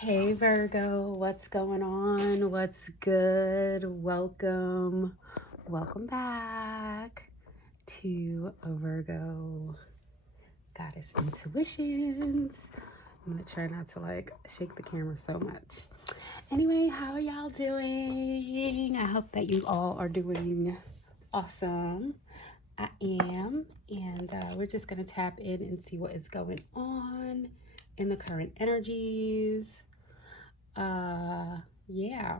Hey Virgo, what's going on? What's good? Welcome back to a Virgo Goddess Intuitions. I'm gonna try not to shake the camera so much. Anyway, how are y'all doing? I hope that you all are doing awesome. I am, and we're just gonna tap in and see what is going on in the current energies. Yeah.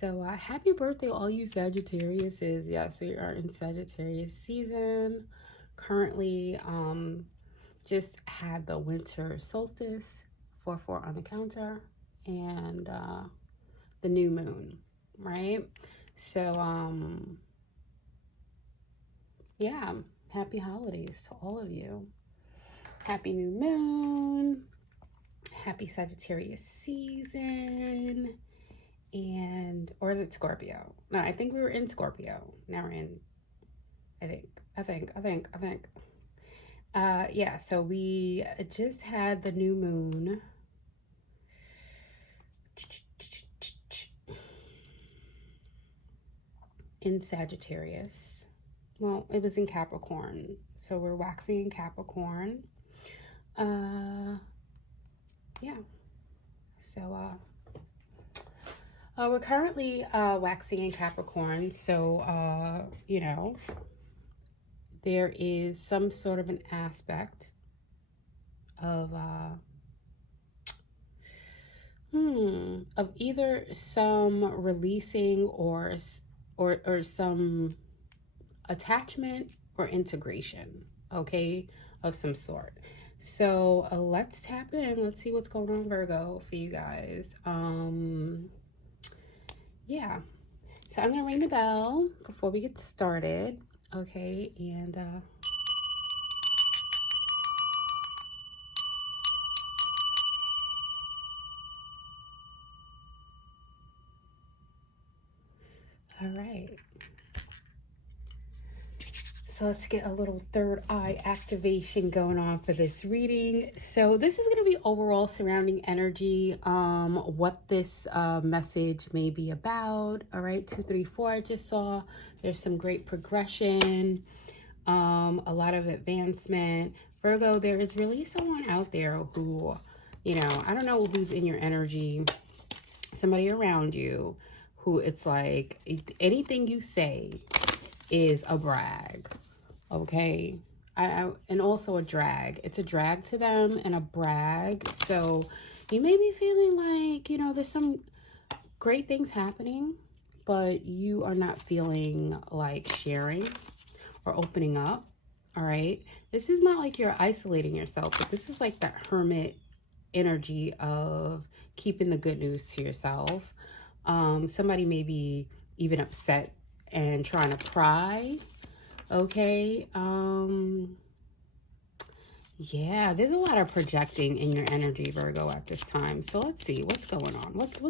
So happy birthday, all you Sagittariuses. Yes, we are in Sagittarius season. Currently, just had the winter solstice, 4/4 on the counter, and the new moon, right? So, yeah, happy holidays to all of you. Happy new moon. Happy Sagittarius season. And or is it Scorpio? No, I think we were in Scorpio. Now we're in I think. Yeah, so we just had the new moon in Sagittarius. Well, it was in Capricorn. So we're waxing in Capricorn. Yeah. So we're currently waxing in Capricorn, so there is some sort of an aspect of either some releasing or some attachment or integration, okay, of some sort. So let's tap in. Let's see what's going on, Virgo, for you guys. Yeah. So I'm gonna ring the bell before we get started, okay, and all right. So let's get a little third eye activation going on for this reading. So this is going to be overall surrounding energy, what this message may be about. All right, 2, 3, 4. I just saw there's some great progression, a lot of advancement. Virgo, there is really someone out there who, I don't know who's in your energy, somebody around you who it's like anything you say is a brag. Okay, and also a drag. It's a drag to them and a brag. So you may be feeling like, there's some great things happening, but you are not feeling like sharing or opening up. All right, this is not like you're isolating yourself, but this is like that hermit energy of keeping the good news to yourself. Somebody may be even upset and trying to pry. Okay, yeah, there's a lot of projecting in your energy, Virgo, at this time. So let's see what's going on. What's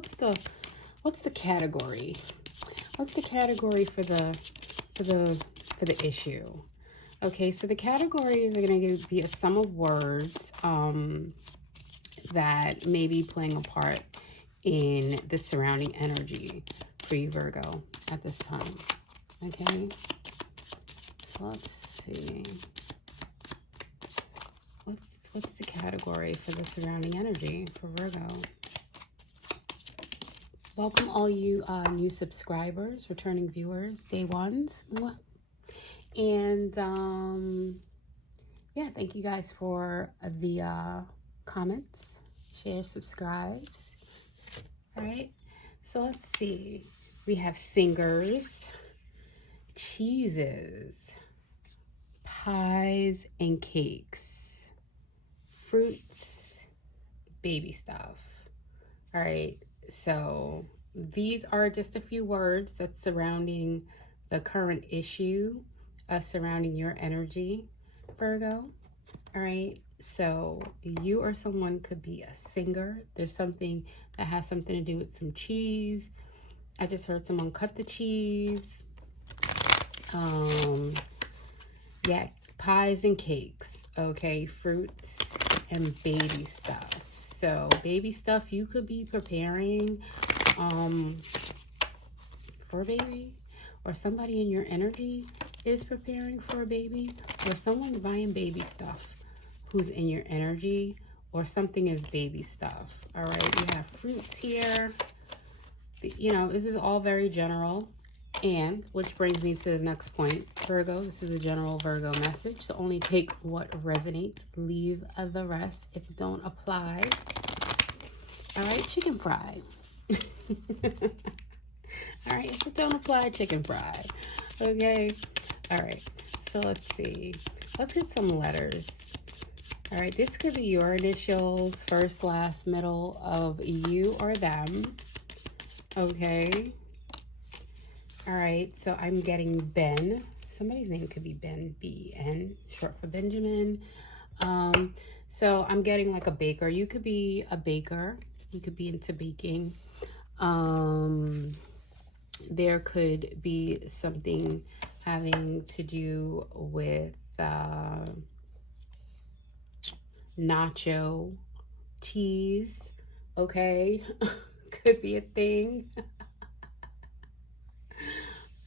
the category? What's the category for the issue? Okay, so the categories are going to be a sum of words that may be playing a part in the surrounding energy for you, Virgo, at this time. Okay. Let's see. What's the category for the surrounding energy for Virgo? Welcome all you new subscribers, returning viewers, day ones. And yeah, thank you guys for the comments, share, subscribes. All right. So let's see. We have singers, cheeses, pies and cakes, fruits, baby stuff. All right, so these are just a few words that's surrounding the current issue, surrounding your energy, Virgo. All right, so you or someone could be a singer. There's something that has something to do with some cheese. I just heard someone cut the cheese. Yeah, pies and cakes, okay, fruits and baby stuffs. So baby stuff, you could be preparing for a baby, or somebody in your energy is preparing for a baby, or someone's buying baby stuff who's in your energy, or something is baby stuff. All right, you have fruits here. You know, this is all very general. And which brings me to the next point, Virgo. This is a general Virgo message, so only take what resonates, leave the rest if it don't apply. All right, chicken fry. All right, if it don't apply, chicken fry. Okay. All right, so let's see. Let's get some letters. All right, this could be your initials, first, last, middle of you or them. Okay. All right, so I'm getting Ben. Somebody's name could be Ben, B-E-N, short for Benjamin. So I'm getting like a baker. You could be a baker. You could be into baking. There could be something having to do with nacho cheese. Okay. Could be a thing.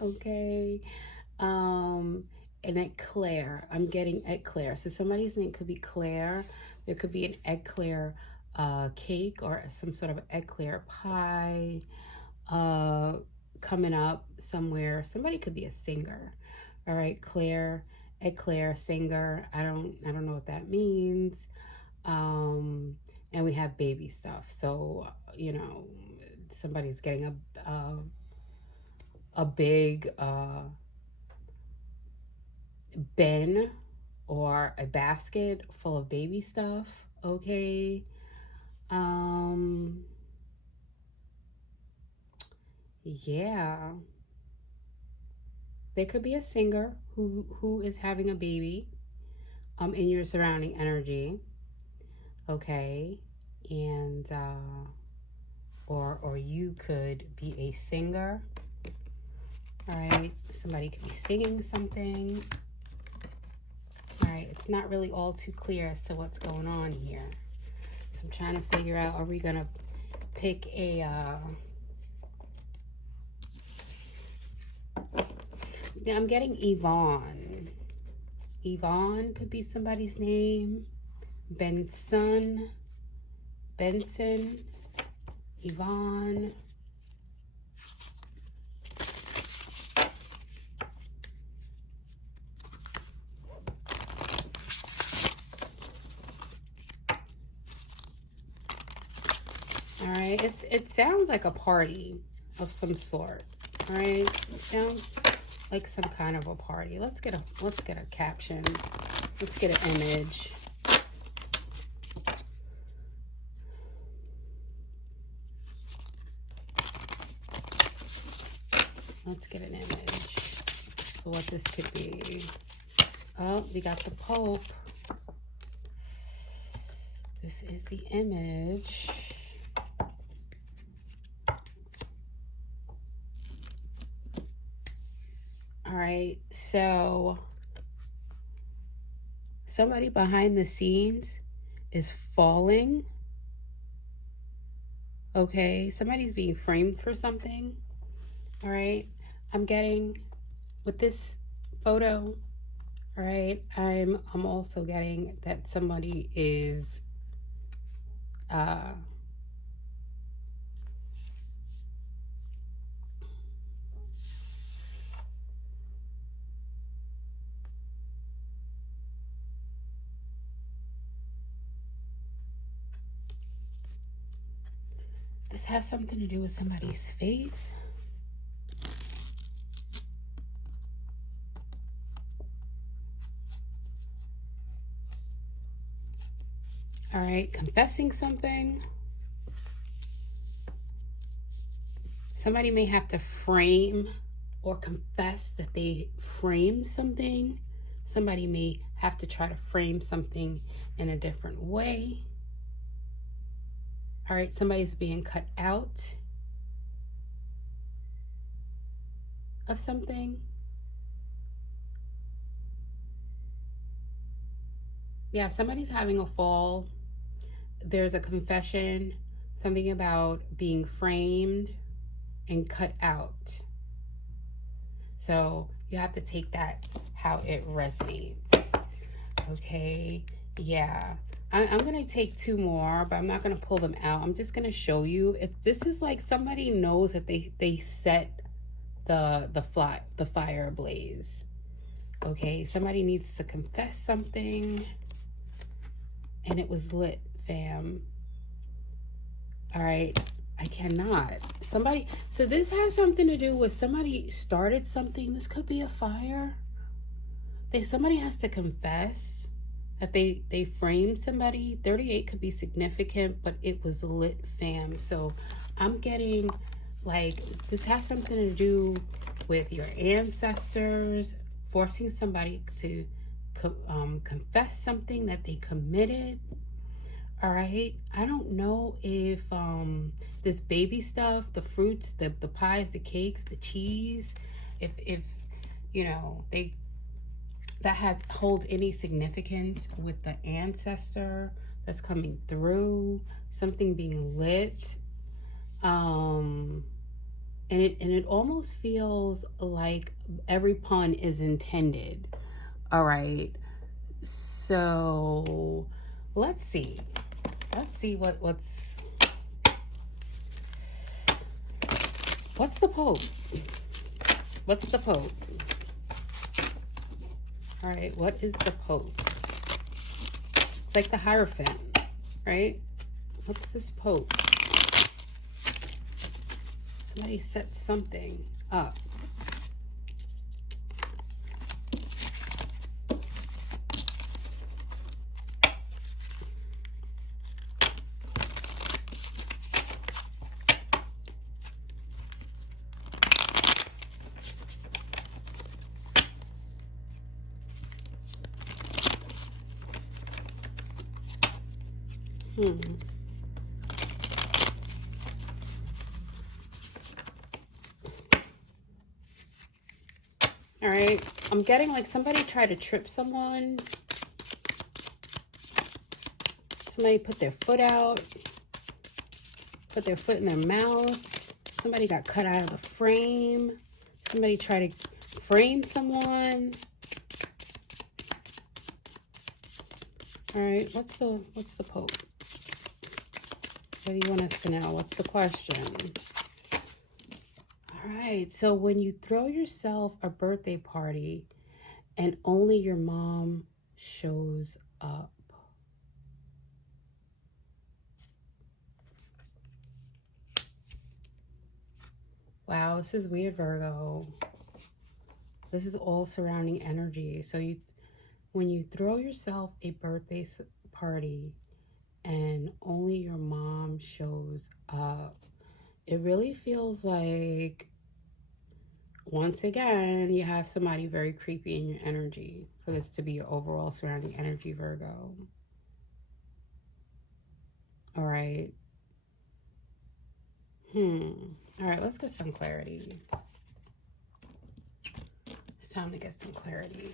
Okay. An eclair. I'm getting eclair. So somebody's name could be Claire. There could be an eclair cake or some sort of eclair pie coming up somewhere. Somebody could be a singer. All right, Claire, eclair, singer. I don't know what that means. And we have baby stuff. So, you know, somebody's getting a big bin or a basket full of baby stuff. Okay. Yeah. There could be a singer who is having a baby in your surrounding energy. Okay. And or you could be a singer. All right, somebody could be singing something. All right, it's not really all too clear as to what's going on here. So I'm trying to figure out, are we going to pick a... I'm getting Yvonne. Yvonne could be somebody's name. Benson, Yvonne. All right, it sounds like a party of some sort. All right, it sounds like some kind of a party. Let's get a caption. Let's get an image. Let's get an image for what this could be. Oh, we got the Pope. This is the image. All right, so somebody behind the scenes is falling. Okay, somebody's being framed for something. All right, I'm getting with this photo. All right, I'm also getting that somebody is this has something to do with somebody's faith. All right, confessing something. Somebody may have to frame or confess that they framed something. Somebody may have to try to frame something in a different way. All right, somebody's being cut out of something. Yeah, somebody's having a fall. there's a confession, something about being framed and cut out. So you have to take that how it resonates. Okay, yeah. I'm going to take two more, but I'm not going to pull them out. I'm just going to show you. If this is like somebody knows that they set the fire ablaze. Okay, somebody needs to confess something, and it was lit, fam. All right, I cannot. Somebody, so this has something to do with somebody started something. This could be a fire. Somebody has to confess that they framed somebody. 38 could be significant, but it was lit, fam. So I'm getting like this has something to do with your ancestors forcing somebody to confess something that they committed. All right, I don't know if this baby stuff, the fruits, the pies, the cakes, the cheese, if you know that holds any significance with the ancestor that's coming through, something being lit. And it almost feels like every pun is intended. All right, so let's see what's the Pope. What's the Pope? All right, what is the Pope? It's like the Hierophant, right? What's this Pope? Somebody set something up. All right, I'm getting like somebody tried to trip someone. Somebody put their foot out, put their foot in their mouth. Somebody got cut out of the frame. Somebody tried to frame someone. All right, what's the Pope? What do you want us to know? What's the question? All right, so when you throw yourself a birthday party and only your mom shows up. Wow, this is weird, Virgo. This is all surrounding energy. So when you throw yourself a birthday party and only your mom shows up, it really feels like, once again, you have somebody very creepy in your energy for this to be your overall surrounding energy, Virgo. All right. All right, let's get some clarity. It's time to get some clarity.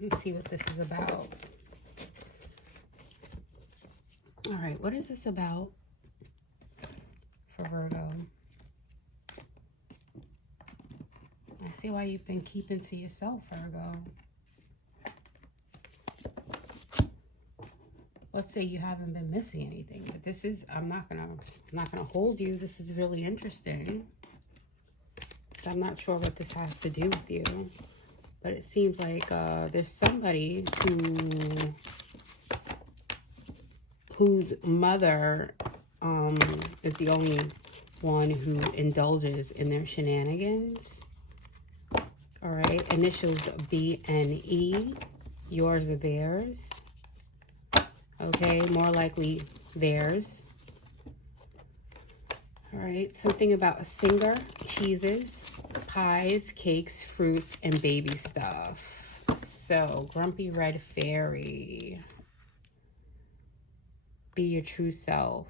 Let's see what this is about. All right, what is this about for Virgo? I see why you've been keeping to yourself, Virgo. Let's say you haven't been missing anything, but this is, I'm not gonna hold you. This is really interesting. I'm not sure what this has to do with you, but it seems like there's somebody whose mother is the only one who indulges in their shenanigans. All right, initials B-N-E, yours or theirs. Okay, more likely theirs. All right, something about a singer, cheeses, pies, cakes, fruits, and baby stuff. So, grumpy red fairy. Be your true self.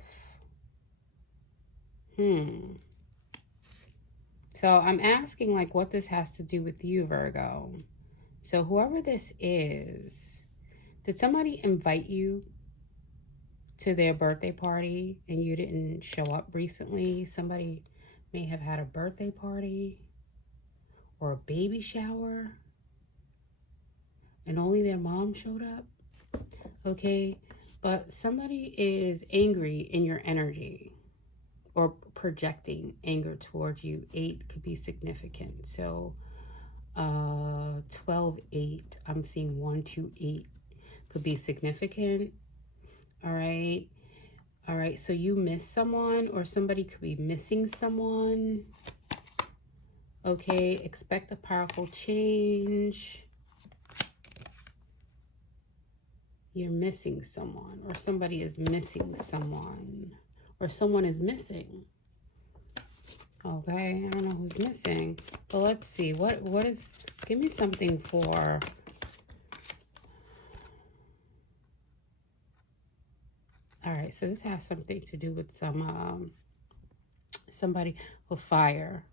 So I'm asking like what this has to do with you, Virgo. So whoever this is, did somebody invite you to their birthday party and you didn't show up recently. Somebody may have had a birthday party or a baby shower and only their mom showed up. Okay, but somebody is angry in your energy or projecting anger towards you. 8 could be significant. So 12, 8. I'm seeing 1, 2, 8 could be significant. All right. All right. So you miss someone or somebody could be missing someone. Okay. Expect a powerful change. You're missing someone or somebody is missing someone or someone is missing. Okay, I don't know who's missing, but let's see. What is, give me something for, all right, so this has something to do with somebody with fire,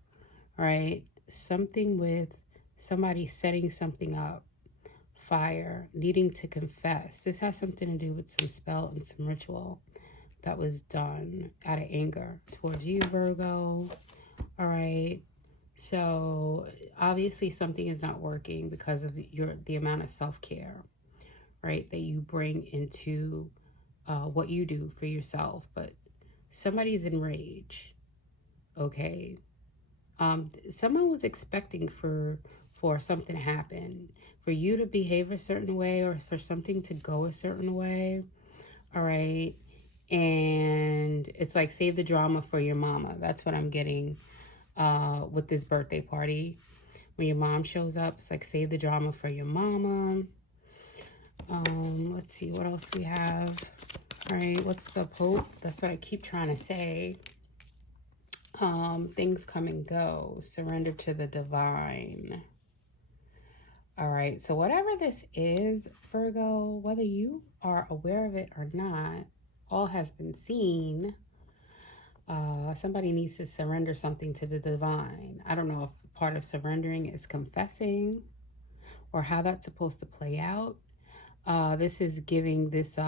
right? Something with somebody setting something up, fire, needing to confess. This has something to do with some spell and some ritual that was done out of anger towards you, Virgo. All right, so obviously something is not working because of the amount of self-care, right, that you bring into what you do for yourself. But somebody's enraged. Okay, someone was expecting for something to happen, for you to behave a certain way or for something to go a certain way. All right, and it's like save the drama for your mama. That's what I'm getting with this birthday party. When your mom shows up, it's like save the drama for your mama. Let's see what else we have. All right, what's the Pope? That's what I keep trying to say. Things come and go. Surrender to the divine. All right, so whatever this is, Virgo, whether you are aware of it or not, all has been seen. Somebody needs to surrender something to the divine. I don't know if part of surrendering is confessing or how that's supposed to play out. This is giving this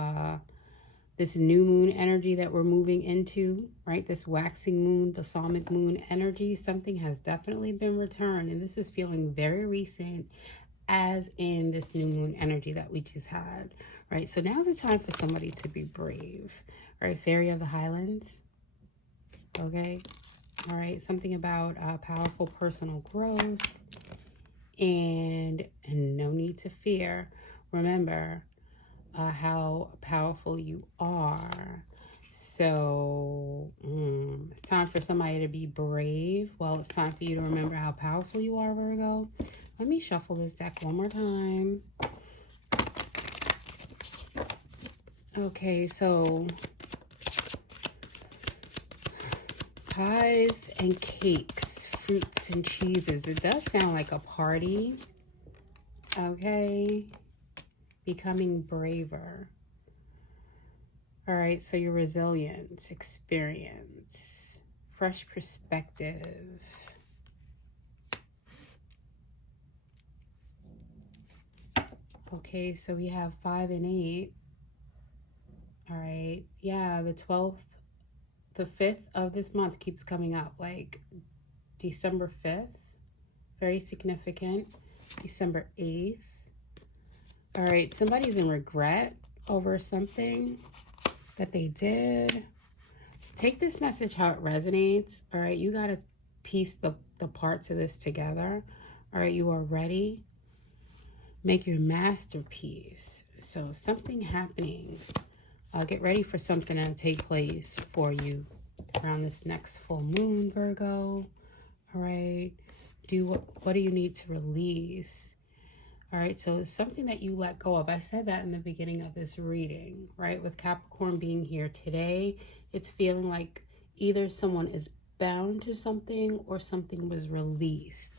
this new moon energy that we're moving into, right? This waxing moon, balsamic moon energy. Something has definitely been returned, and this is feeling very recent, as in this new moon energy that we just had, right? So now's the time for somebody to be brave, right? Fairy of the Highlands. Okay, all right, something about powerful personal growth and no need to fear. Remember how powerful you are. So it's time for somebody to be brave. Well, it's time for you to remember how powerful you are, Virgo. Let me shuffle this deck one more time. Okay, so pies and cakes, fruits and cheeses. It does sound like a party. Okay. Becoming braver. All right, so your resilience, experience, fresh perspective. Okay, so we have 5 and 8. All right, yeah, the 12th, the 5th of this month keeps coming up, like December 5th, very significant. December 8th. All right, somebody's in regret over something that they did. Take this message how it resonates. All right, you got to piece the parts of this together. All right, you are ready. Make your masterpiece. So something happening. Get ready for something to take place for you around this next full moon, Virgo. All right, what do you need to release? All right, so it's something that you let go of. I said that in the beginning of this reading, right? With Capricorn being here today, it's feeling like either someone is bound to something or something was released.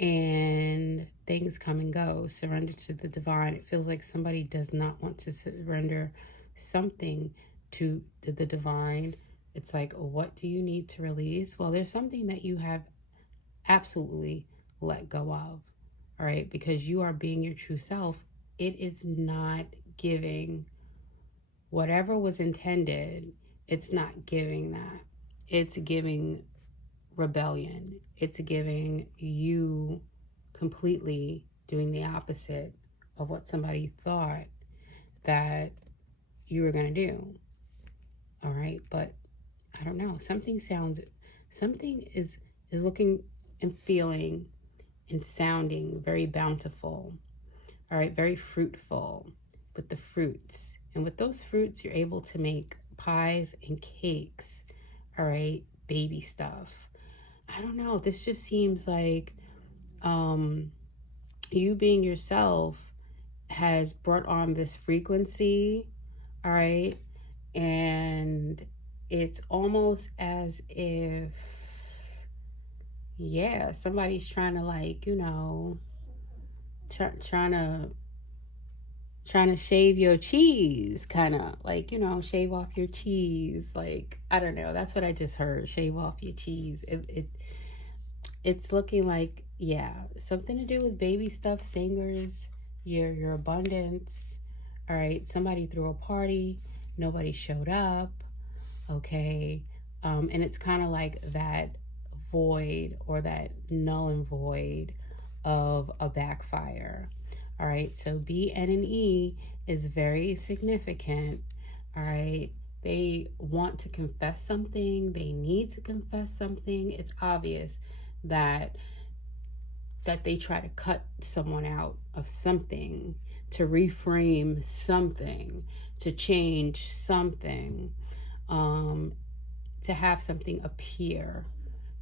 And things come and go. Surrender to the divine. It feels like somebody does not want to surrender something to the divine. It's like, what do you need to release? Well, there's something that you have absolutely let go of. All right, because you are being your true self. It is not giving whatever was intended, it's not giving that. It's giving rebellion. It's giving you completely doing the opposite of what somebody thought that you were going to do. All right. But I don't know. Something is looking and feeling and sounding very bountiful. All right. Very fruitful with the fruits. And with those fruits, you're able to make pies and cakes. All right. Baby stuff. I don't know. This just seems like you being yourself has brought on this frequency. All right. And it's almost as if, yeah, somebody's trying to, like, you know, trying to shave your cheese, kind of like, you know, shave off your cheese. Like, I don't know. That's what I just heard. Shave off your cheese. It's looking like, yeah, something to do with baby stuff, singers, your abundance. All right. Somebody threw a party. Nobody showed up. Okay. And it's kind of like that void or that null and void of a backfire. All right. So B, N, and E is very significant. All right. They want to confess something. They need to confess something. It's obvious that they try to cut someone out of something, to reframe something, to change something, to have something appear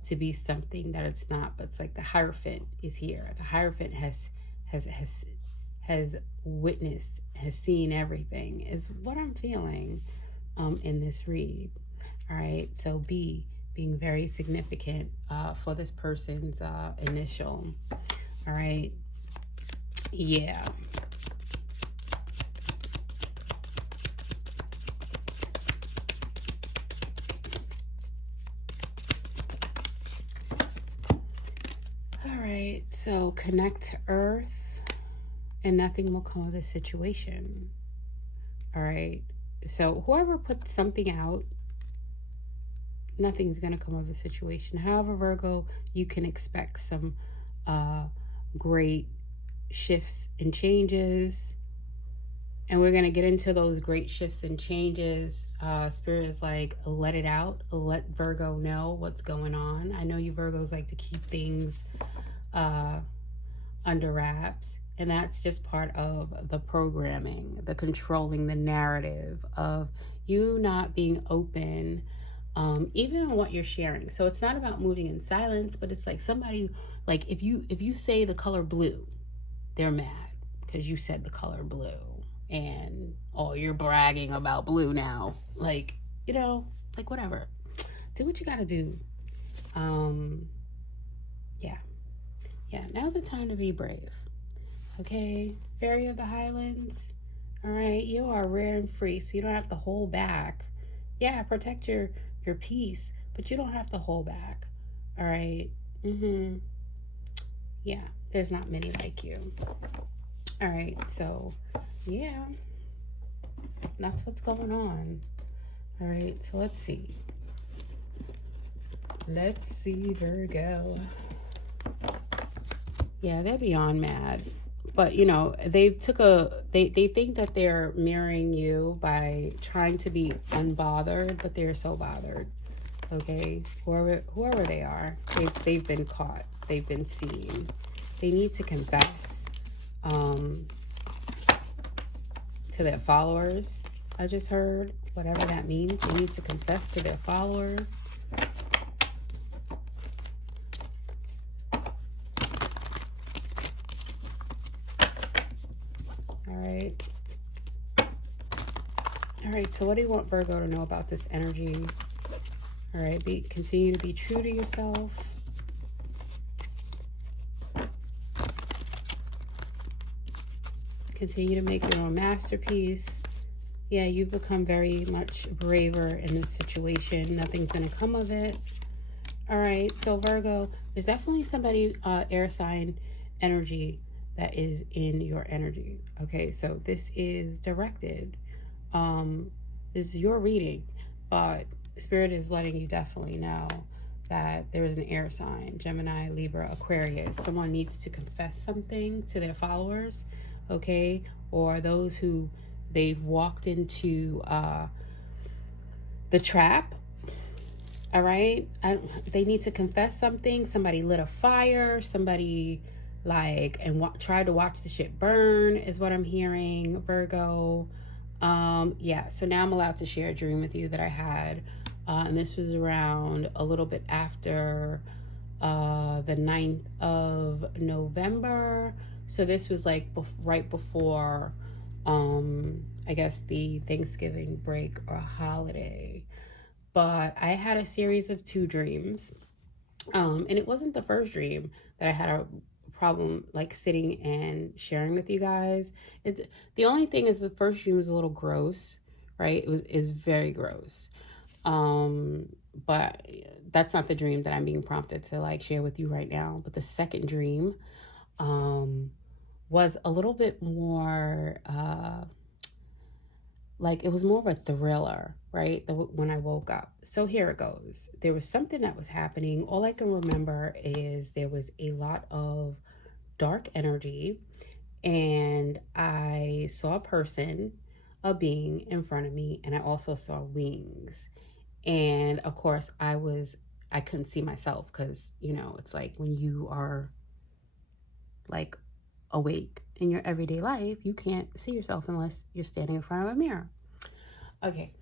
to be something that it's not. But it's like the Hierophant is here. The Hierophant has witnessed, has seen everything, is what I'm feeling in this read. All right. So B, being very significant for this person's initial. All right. Yeah. All right. So connect to Earth and nothing will come of this situation. All right. So whoever put something out, nothing's going to come of the situation. However, Virgo, you can expect some great shifts and changes. And we're going to get into those great shifts and changes. Spirit is like, let it out. Let Virgo know what's going on. I know you Virgos like to keep things under wraps. And that's just part of the programming, the controlling the narrative of you not being open, even on what you're sharing. So it's not about moving in silence, but it's like somebody, like if you say the color blue, they're mad because you said the color blue. And, oh, you're bragging about blue now. Like, you know, like whatever. Do what you got to do. Yeah, now's the time to be brave. Okay, Fairy of the Highlands. All right, you are rare and free, so you don't have to hold back. Yeah, protect your peace, but you don't have to hold back. All right. Yeah, there's not many like you. All right, so yeah, that's what's going on. All right, so let's see. Let's see, Virgo. Yeah, they're beyond mad. But, you know, they think that they're mirroring you by trying to be unbothered, but they're so bothered. Okay? Whoever they are, they've been caught. They've been seen. They need to confess to their followers. I just heard, whatever that means. They need to confess to their followers. All right, so what do you want Virgo to know about this energy? All right, continue to be true to yourself. Continue to make your own masterpiece. Yeah, you've become very much braver in this situation. Nothing's going to come of it. All right, so Virgo, there's definitely somebody, air sign energy that is in your energy. Okay, so this is directed. This is your reading, but Spirit is letting you definitely know that there is an air sign, Gemini, Libra, Aquarius. Someone needs to confess something to their followers, okay? Or those who they've walked into the trap. All right, they need to confess something. Somebody lit a fire. Somebody tried to watch the shit burn is what I'm hearing, Virgo. Yeah, so now I'm allowed to share a dream with you that I had, and this was around a little bit after the 9th of November. So this was like right before, I guess, the Thanksgiving break or holiday. But I had a series of 2 dreams, and it wasn't the first dream that I had a problem like sitting and sharing with you guys. It's the only thing is the first dream was a little gross, right? Is very gross. But that's not the dream that I'm being prompted to like share with you right now. But the second dream was a little bit more like it was more of a thriller, right? When I woke up. So here it goes. There was something that was happening. All I can remember is there was a lot of dark energy, and I saw a person, a being in front of me, and I also saw wings. And of course, I couldn't see myself because, it's like when you are like awake in your everyday life, you can't see yourself unless you're standing in front of a mirror. Okay,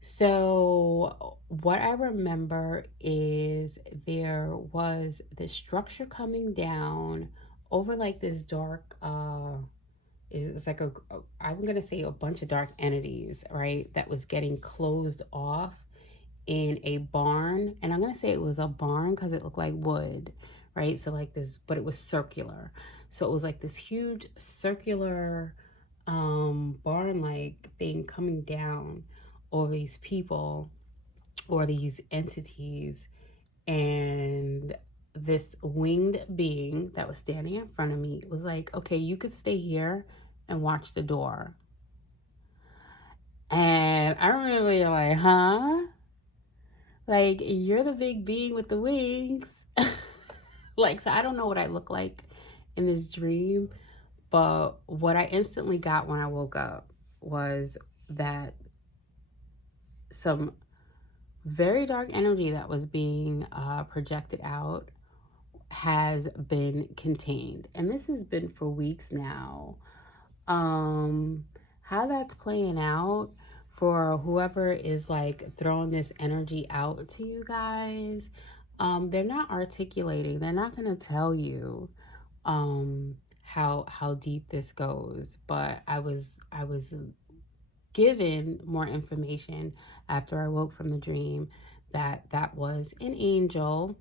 so what I remember is there was this structure coming down over like this dark, it's like I'm gonna say a bunch of dark entities, right? That was getting closed off in a barn, and I'm gonna say it was a barn because it looked like wood, right? So like this, but it was circular. So it was like this huge circular barn like thing coming down over these people or these entities, and this winged being that was standing in front of me was like, okay, you could stay here and watch the door. And I remember you're like, huh? Like, you're the big being with the wings. Like, so I don't know what I look like in this dream, but what I instantly got when I woke up was that some very dark energy that was being projected out has been contained. And this has been for weeks now. How that's playing out for whoever is like throwing this energy out to you guys, they're not articulating. They're not going to tell you how deep this goes. But I was given more information after I woke from the dream that was an angel.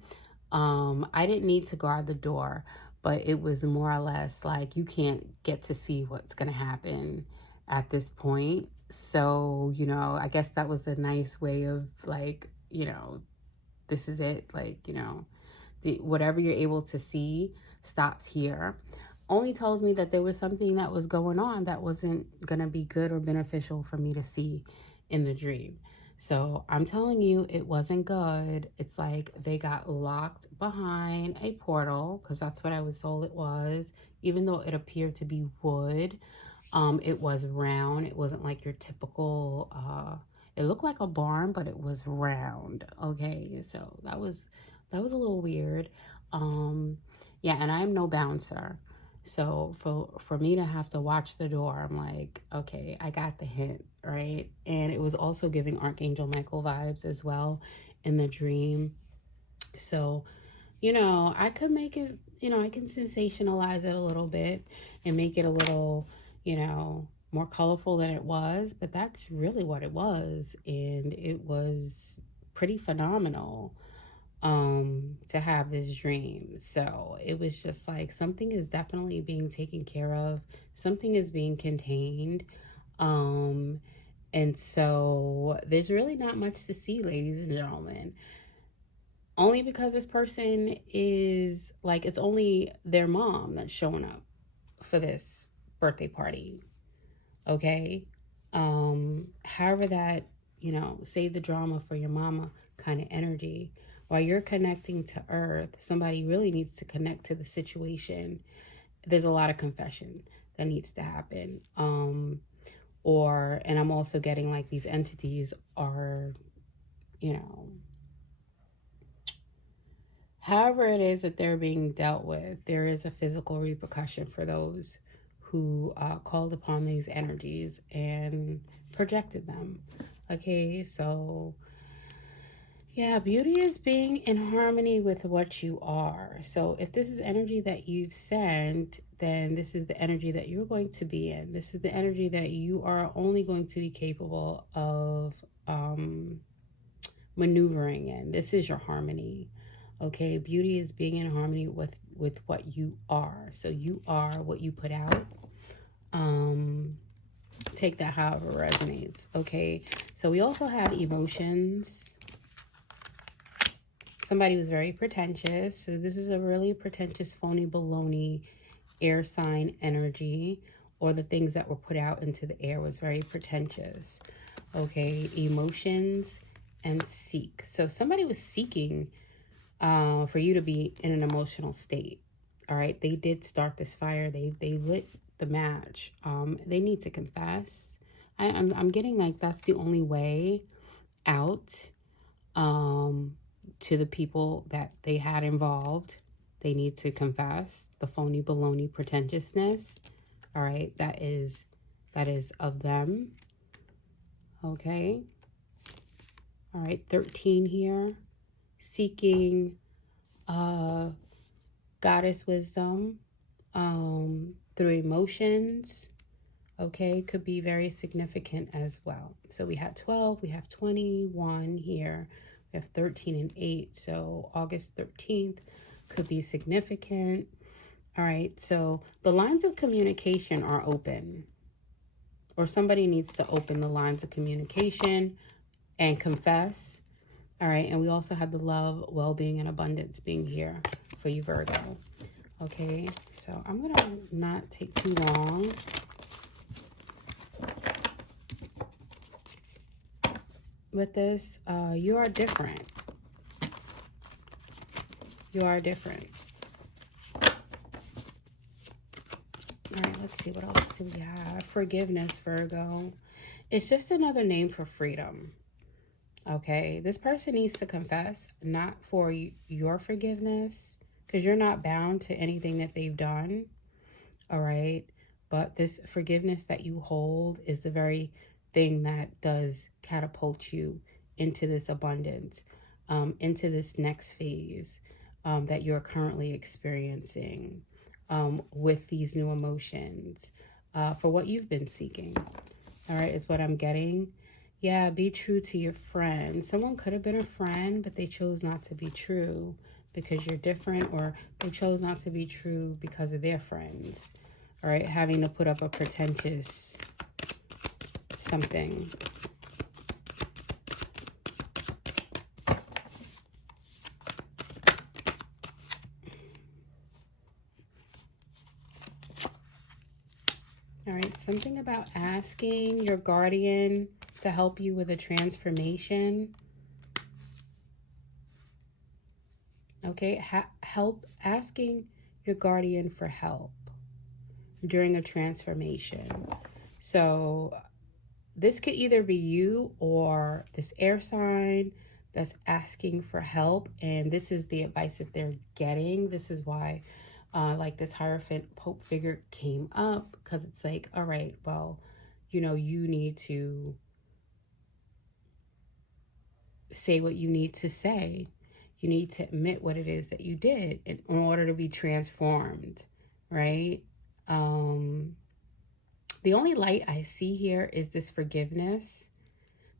I didn't need to guard the door, but it was more or less like you can't get to see what's going to happen at this point. So, I guess that was a nice way of like, this is it. Like, whatever you're able to see stops here. Only tells me that there was something that was going on that wasn't going to be good or beneficial for me to see in the dream. So I'm telling you, it wasn't good. It's like they got locked behind a portal, because that's what I was told it was. Even though it appeared to be wood, it was round. It wasn't like your typical, it looked like a barn, but it was round. Okay, so that was a little weird. Yeah, and I'm no bouncer. So for me to have to watch the door, I'm like, okay, I got the hint, right? And it was also giving Archangel Michael vibes as well in the dream. So, I could make it, I can sensationalize it a little bit and make it a little, more colorful than it was, but that's really what it was. And it was pretty phenomenal to have this dream. So it was just like something is definitely being taken care of, something is being contained. And so there's really not much to see, ladies and gentlemen. Only because this person is like, it's only their mom that's showing up for this birthday party. Okay. However that, save the drama for your mama kind of energy. While you're connecting to earth, somebody really needs to connect to the situation. There's a lot of confession that needs to happen. And I'm also getting like these entities are, you know, however it is that they're being dealt with, there is a physical repercussion for those who called upon these energies and projected them. Okay, so yeah, beauty is being in harmony with what you are. So if this is energy that you've sent, then this is the energy that you're going to be in. This is the energy that you are only going to be capable of maneuvering in. This is your harmony. Okay, beauty is being in harmony with what you are. So you are what you put out. Take that however resonates. Okay, so we also have emotions. Somebody was very pretentious. So this is a really pretentious, phony, baloney air sign energy, or the things that were put out into the air was very pretentious. Okay, emotions and seek. So somebody was seeking for you to be in an emotional state. All right, they did start this fire. They lit the match. They need to confess. I'm getting like that's the only way out to the people that they had involved. They need to confess the phony, baloney, pretentiousness. All right, that is of them. Okay. All right, 13 here. Seeking goddess wisdom through emotions. Okay, could be very significant as well. So we have 12, we have 21 here. We have 13 and 8. So August 13th could be significant. All right, so the lines of communication are open, or somebody needs to open the lines of communication and confess. All right, and we also have the love, well-being, and abundance being here for you, Virgo. Okay, so I'm going to not take too long. With this, you are different. You are different. All right, let's see. What else do we have? Forgiveness, Virgo. It's just another name for freedom. Okay, this person needs to confess, not for your forgiveness, because you're not bound to anything that they've done. All right, but this forgiveness that you hold is the very thing that does catapult you into this abundance, into this next phase that you're currently experiencing with these new emotions for what you've been seeking. All right, is what I'm getting. Yeah, be true to your friend. Someone could have been a friend, but they chose not to be true because you're different, or they chose not to be true because of their friends. All right, having to put up a pretentious something. All right, something about asking your guardian to help you with a transformation. Okay, help, asking your guardian for help during a transformation. So this could either be you or this air sign that's asking for help, and this is the advice that they're getting. This is why like this Hierophant Pope figure came up, because it's like, all right, well, you need to say what you need to say. You need to admit what it is that you did in order to be transformed, right? The only light I see here is this forgiveness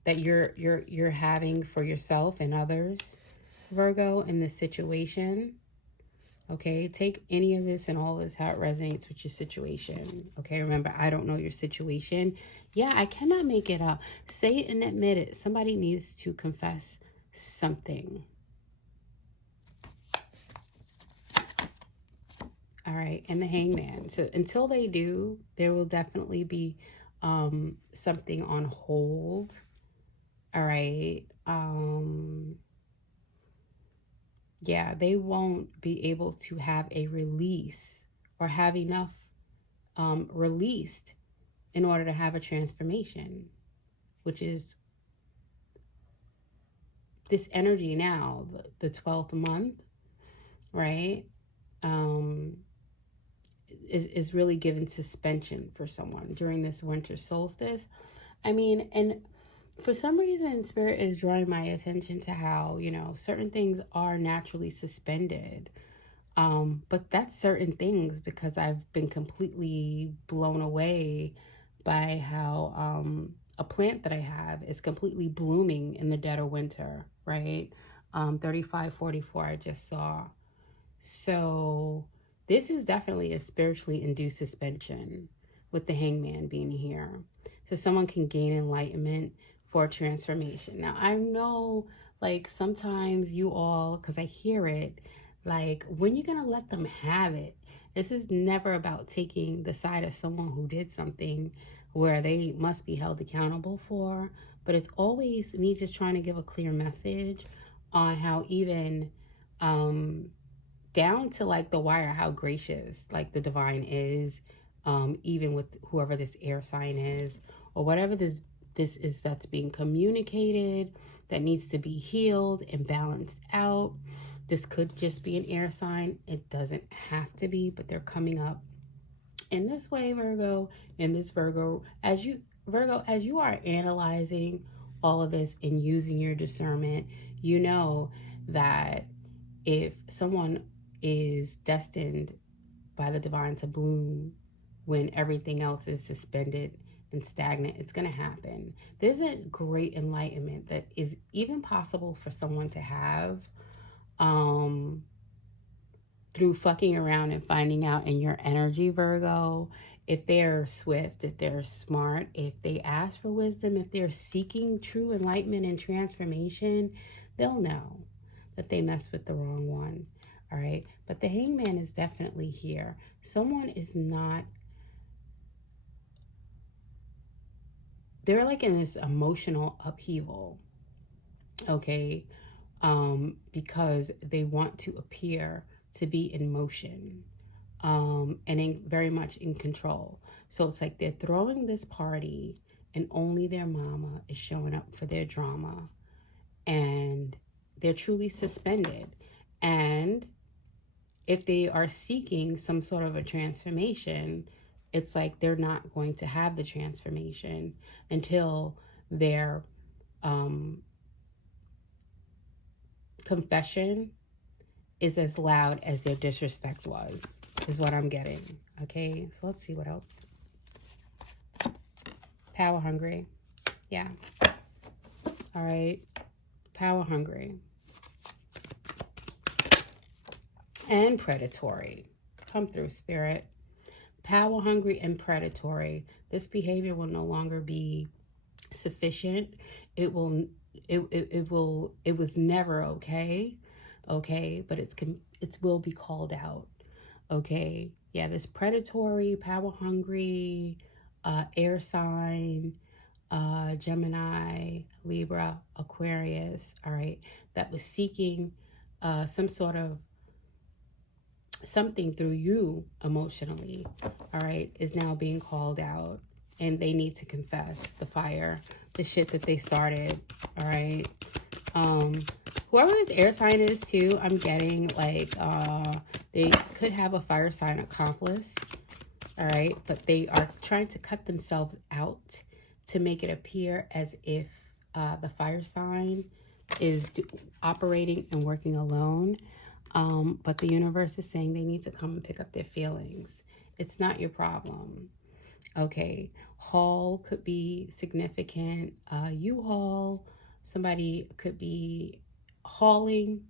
that you're having for yourself and others, Virgo, in this situation. Okay, take any of this and all this, how it resonates with your situation. Okay, remember, I don't know your situation. Yeah, I cannot make it up. Say it and admit it. Somebody needs to confess something. All right, and the Hangman. So until they do, there will definitely be something on hold. All right. Yeah, they won't be able to have a release or have enough released in order to have a transformation, which is this energy now, the 12th month, right? Um, is really given suspension for someone during this winter solstice. I mean, and for some reason, Spirit is drawing my attention to how, certain things are naturally suspended. But that's certain things because I've been completely blown away by how a plant that I have is completely blooming in the dead of winter, right? 3544 I just saw. So this is definitely a spiritually induced suspension with the hangman being here. So someone can gain enlightenment for transformation. Now I know like sometimes you all, because I hear it, like when you're going to let them have it. This is never about taking the side of someone who did something where they must be held accountable for, but it's always me just trying to give a clear message on how even down to like the wire, how gracious like the divine is, even with whoever this air sign is or whatever this is that's being communicated that needs to be healed and balanced out. This could just be an air sign. It doesn't have to be, but they're coming up in this way, Virgo. In this Virgo, as you are analyzing all of this and using your discernment, you know that if someone is destined by the divine to bloom when everything else is suspended and stagnant, it's going to happen. There's a great enlightenment that is even possible for someone to have through fucking around and finding out in your energy, Virgo. If they're swift, if they're smart, if they ask for wisdom, if they're seeking true enlightenment and transformation, they'll know that they messed with the wrong one. All right. But the hangman is definitely here. Someone is not, they're like in this emotional upheaval. Okay. Because they want to appear to be in motion, and very much in control. So it's like they're throwing this party and only their mama is showing up for their drama, and they're truly suspended. And if they are seeking some sort of a transformation, it's like they're not going to have the transformation until their confession is as loud as their disrespect was, is what I'm getting. Okay, so let's see what else. Power hungry. Yeah. All right. Power hungry. And predatory. Come through, Spirit. Power hungry and predatory. This behavior will no longer be sufficient. It was never okay. Okay, but it will be called out. Okay. Yeah, this predatory, power hungry, air sign, Gemini, Libra, Aquarius, all right, that was seeking some sort of something through you emotionally, all right, is now being called out, and they need to confess the fire, the shit that they started, all right. Whoever this air sign is too, I'm getting like they could have a fire sign accomplice, all right, but they are trying to cut themselves out to make it appear as if the fire sign is operating and working alone. But the universe is saying they need to come and pick up their feelings. It's not your problem. Okay. Haul could be significant. U-Haul, somebody could be hauling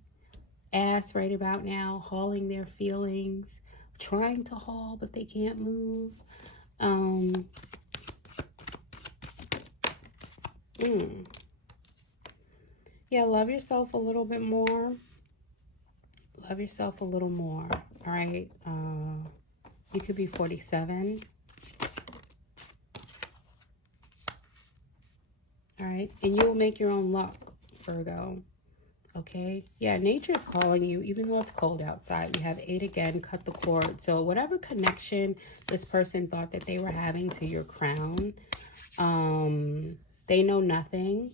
ass right about now, hauling their feelings, trying to haul, but they can't move. Yeah, love yourself a little bit more. Love yourself a little more. All right. You could be 47. All right. And you will make your own luck, Virgo. Okay. Yeah, nature is calling you, even though it's cold outside. We have 8 again, cut the cord. So whatever connection this person thought that they were having to your crown, they know nothing.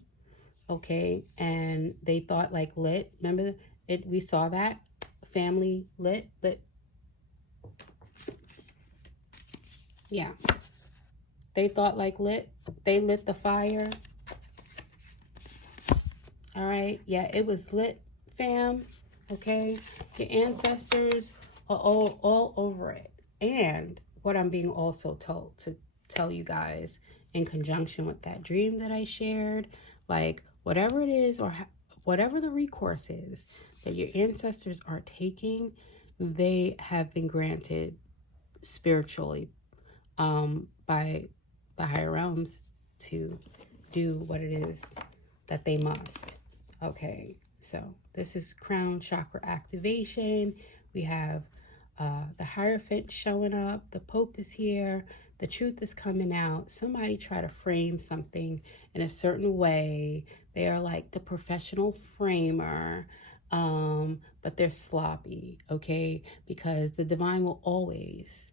Okay. And they thought like lit. Remember it? We saw that family lit. Yeah. They thought like lit. They lit the fire. All right. Yeah, it was lit, fam. Okay. Your ancestors are all over it. And what I'm being also told to tell you guys in conjunction with that dream that I shared, like whatever it is or whatever the recourse is that your ancestors are taking, they have been granted spiritually by the higher realms to do what it is that they must. Okay, so this is crown chakra activation. We have the Hierophant showing up. The Pope is here. The truth is coming out. Somebody try to frame something in a certain way. They are like the professional framer, but they're sloppy, okay? Because the divine will always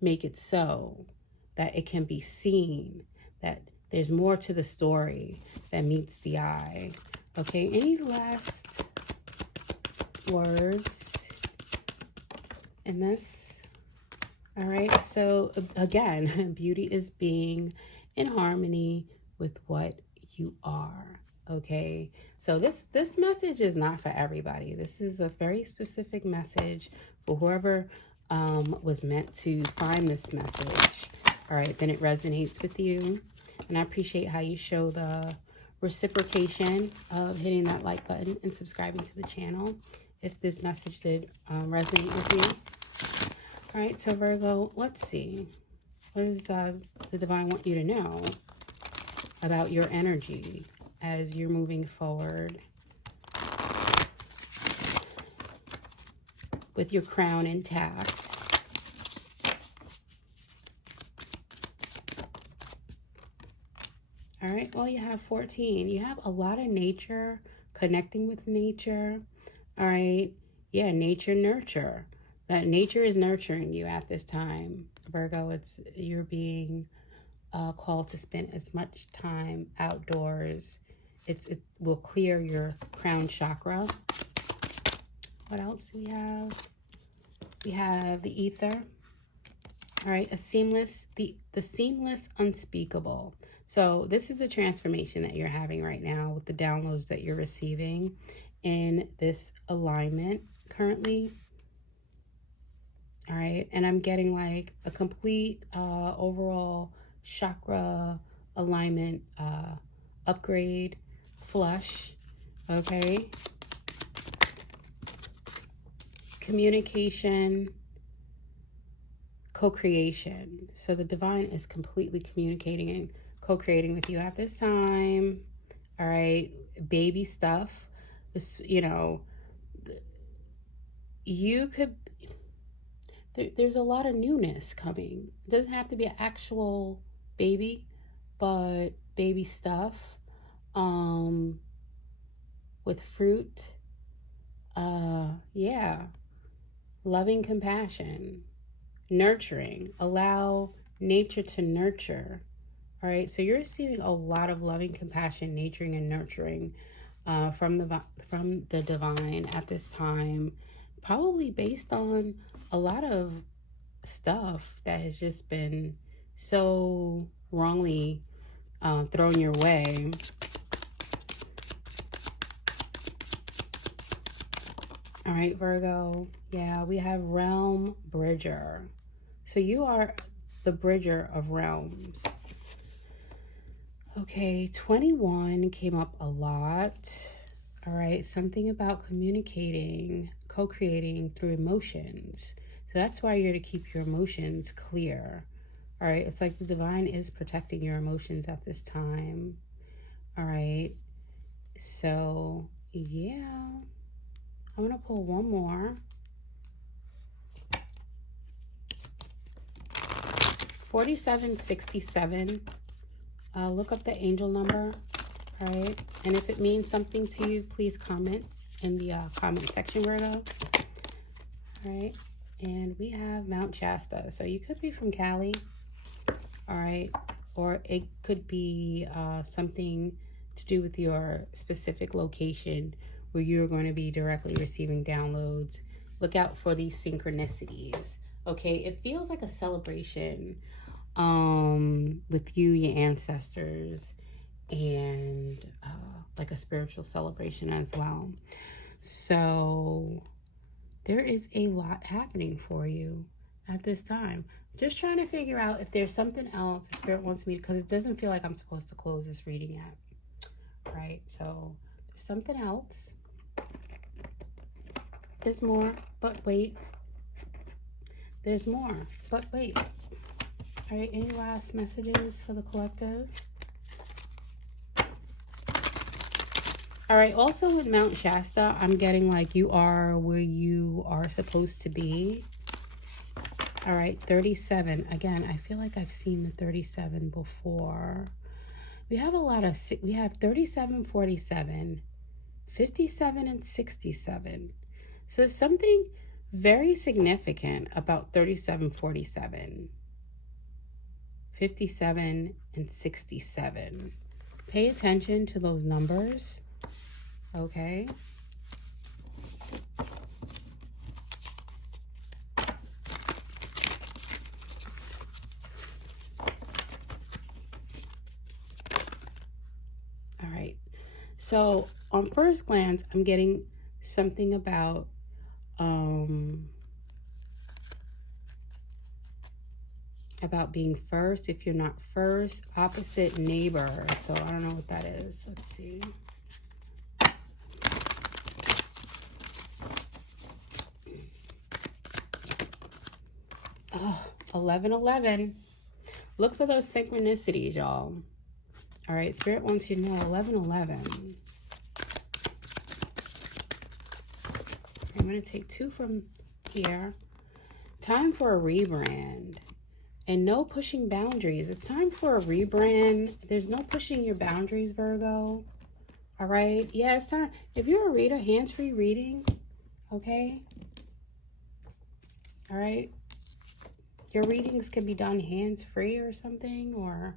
make it so that it can be seen, that there's more to the story that meets the eye. Okay, any last words in this? All right, so again, beauty is being in harmony with what you are. Okay, so this message is not for everybody. This is a very specific message for whoever was meant to find this message. All right, then it resonates with you. And I appreciate how you show the reciprocation of hitting that like button and subscribing to the channel if this message did resonate with you. All right, so Virgo, let's see. What does the divine want you to know about your energy as you're moving forward with your crown intact? All right, well, you have 14. You have a lot of nature, connecting with nature. All right, yeah, nature, nurture. That nature is nurturing you at this time, Virgo. You're being called to spend as much time outdoors. It will clear your crown chakra. What else do we have? We have the ether. All right, the seamless unspeakable. So this is the transformation that you're having right now with the downloads that you're receiving in this alignment currently. All right, and I'm getting like a complete overall chakra alignment upgrade, flush. Okay, communication, co-creation. So the divine is completely communicating and co-creating with you at this time. All right, baby stuff. This, you know, you could, there's a lot of newness coming. It doesn't have to be an actual baby, but baby stuff with fruit. Yeah, loving compassion, nurturing. Allow nature to nurture. All right, so you're receiving a lot of loving compassion, nurturing, and nurturing from the divine at this time, probably based on a lot of stuff that has just been so wrongly thrown your way. All right, Virgo. Yeah, we have Realm Bridger. So you are the bridger of realms. Okay, 21 came up a lot. All right, something about communicating, co-creating through emotions. So that's why you're to keep your emotions clear. All right, it's like the divine is protecting your emotions at this time. All right, so yeah, I'm gonna pull one more. 4767. Look up the angel number All right. And if it means something to you, please comment in the comment section, Virgo. All right. And we have Mount Shasta. So you could be from Cali. All right. Or it could be something to do with your specific location where you're going to be directly receiving downloads. Look out for these synchronicities. Okay. It feels like a celebration with you, your ancestors, and like a spiritual celebration as well. So there is a lot happening for you at this time. Just trying to figure out if there's something else the Spirit wants me, because it doesn't feel like I'm supposed to close this reading yet. Right? So there's something else. There's more, but wait. There's more, but wait. All right, any last messages for the collective? All right, also with Mount Shasta, I'm getting like you are where you are supposed to be. All right, 37. Again, I feel like I've seen the 37 before. We have a lot of, we have 37, 47, 57, and 67. So something very significant about 37, 47, 57, and 67. Pay attention to those numbers, okay? All right. So on first glance, I'm getting something about being first. If you're not first, opposite neighbor. So I don't know what that is. Let's see. Oh, 1111. Look for those synchronicities, y'all. All right, Spirit wants you to know 1111. I'm going to take 2 from here. Time for a rebrand. And no pushing boundaries. It's time for a rebrand. There's no pushing your boundaries, Virgo. All right? Yeah, it's time. If you're a reader, hands-free reading, okay? All right? Your readings can be done hands-free or something, or...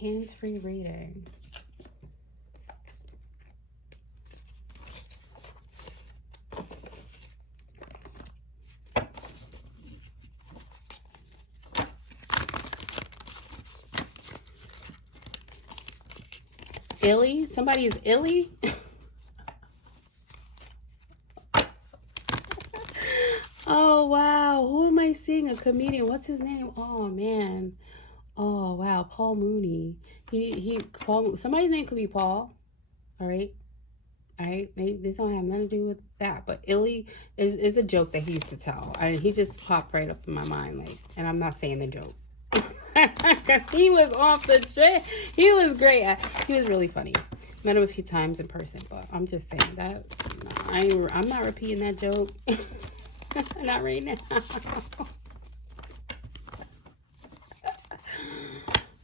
hands-free reading. Illy? Somebody is illy? Oh, wow. Who am I seeing? A comedian. What's his name? Oh, man. Oh, wow. Paul Mooney. Paul, somebody's name could be Paul. All right. All right. Maybe this don't have nothing to do with that. But illy is a joke that he used to tell. I mean, he just popped right up in my mind. Like, and I'm not saying the joke. He was off the chain. He was great. He was really funny. Met him a few times in person, but I'm just saying that I'm not repeating that joke. Not right now.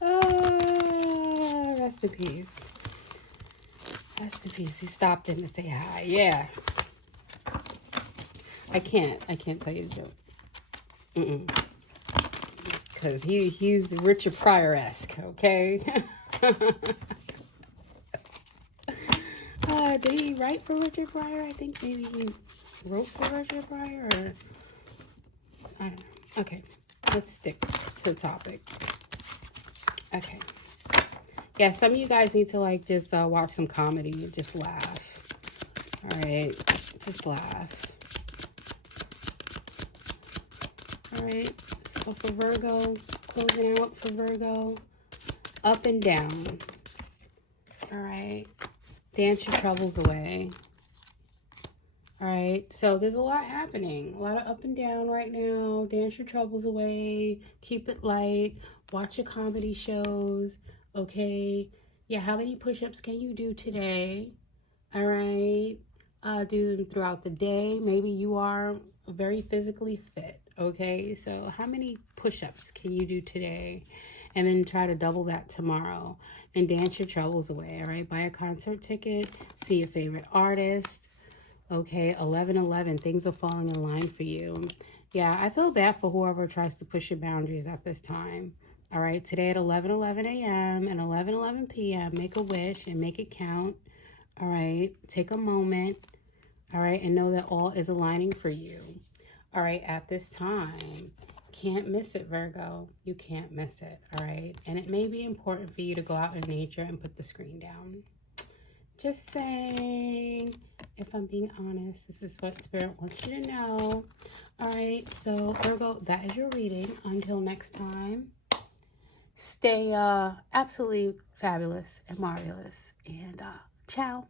Oh, rest in peace. Rest in peace. He stopped in to say hi. Yeah. I can't tell you the joke. Because he's Richard Pryor-esque, okay? Did he write for Richard Pryor? I think maybe he wrote for Richard Pryor, or... I don't know. Okay, let's stick to the topic. Okay. Yeah, some of you guys need to, like, just watch some comedy and just laugh. All right? Just laugh. All right? So for Virgo, closing out for Virgo, up and down. All right? Dance your troubles away. All right? So there's a lot happening. A lot of up and down right now. Dance your troubles away. Keep it light. Watch your comedy shows. Okay? Yeah, how many push-ups can you do today? All right? do them throughout the day. Maybe you are very physically fit, okay? So how many push-ups can you do today? And then try to double that tomorrow and dance your troubles away, all right? Buy a concert ticket, see your favorite artist. Okay, 11:11, things are falling in line for you. Yeah, I feel bad for whoever tries to push your boundaries at this time. All right, today at 11:11 a.m. and 11:11 p.m., make a wish and make it count. All right, take a moment. All right, and know that all is aligning for you. All right, at this time, can't miss it, Virgo. You can't miss it. All right, and it may be important for you to go out in nature and put the screen down. Just saying, if I'm being honest, this is what Spirit wants you to know. All right, so Virgo, that is your reading. Until next time, stay absolutely fabulous and marvelous. And ciao.